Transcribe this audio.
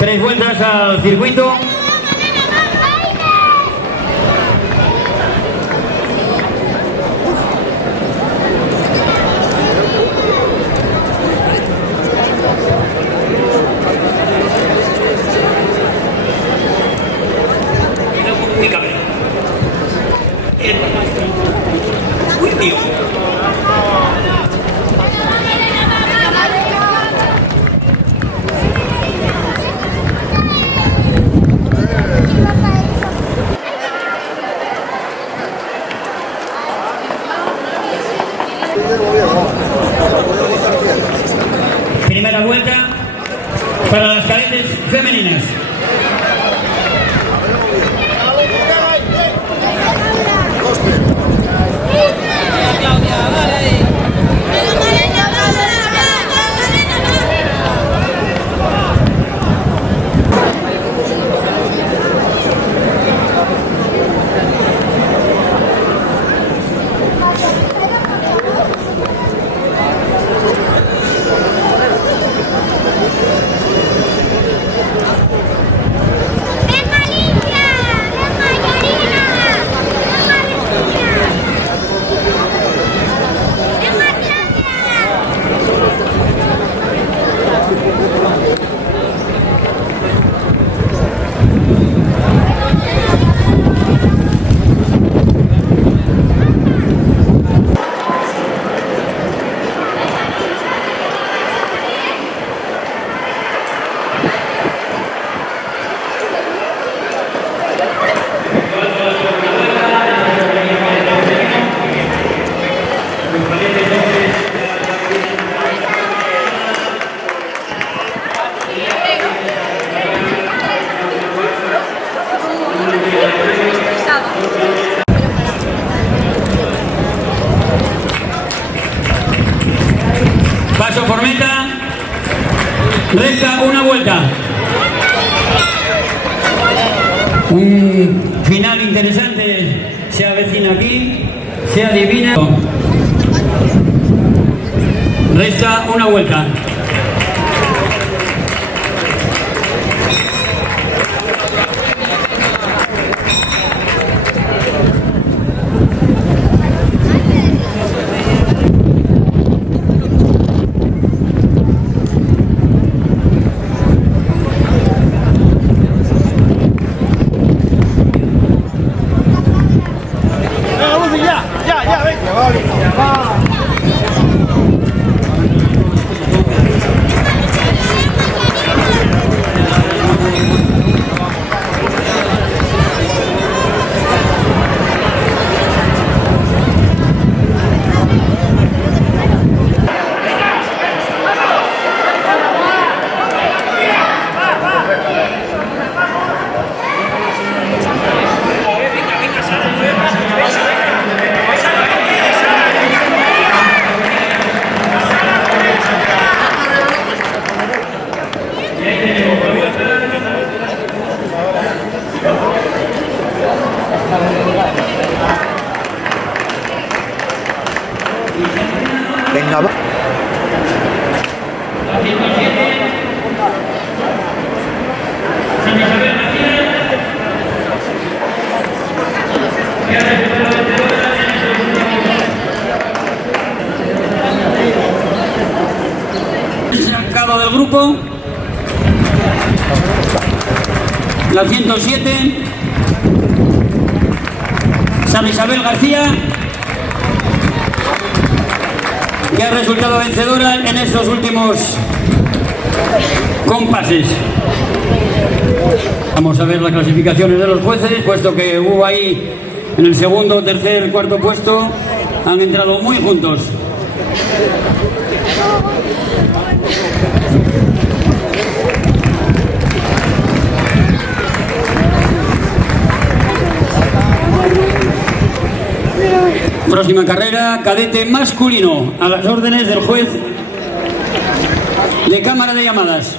3 vueltas al circuito. Uy, tío. Primera vuelta para las cadetes femeninas. Paso por meta, resta una vuelta. Un final interesante se avecina aquí, se adivina. Resta una vuelta. Venga, va. Sacado del grupo la 107 San Isabel García, que ha resultado vencedora en estos últimos compases. Vamos a ver las clasificaciones de los jueces, puesto que hubo ahí en el segundo, tercer, cuarto puesto, han entrado muy juntos. Próxima carrera, cadete masculino, a las órdenes del juez de cámara de llamadas.